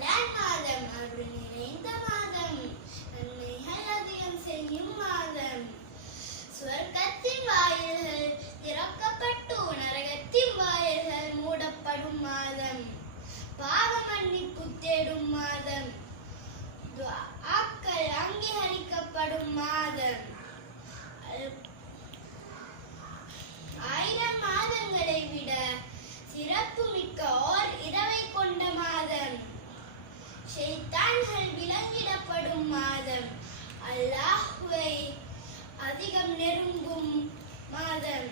மாதம் அருள் நிறைந்த மாதம் செய்யும் மாதம். சுவர்க்கத்தின் வாயில்கள் திறக்கப்பட்டு நரகத்தின் வாயில்கள் மூடப்படும் மாதம். பாவ மாதம். ஆக்கள் அங்கீகரிக்கப்படும் மாதம். ஆயிரம் மாதங்களை விட சிறப்புமிக்க ஓர் இரவை கொண்ட மாதம் நற்சான்கள் விளங்கிடப்படும் மாதம். அல்லாஹுவை அதிகம் நெருங்கும் மாதம்.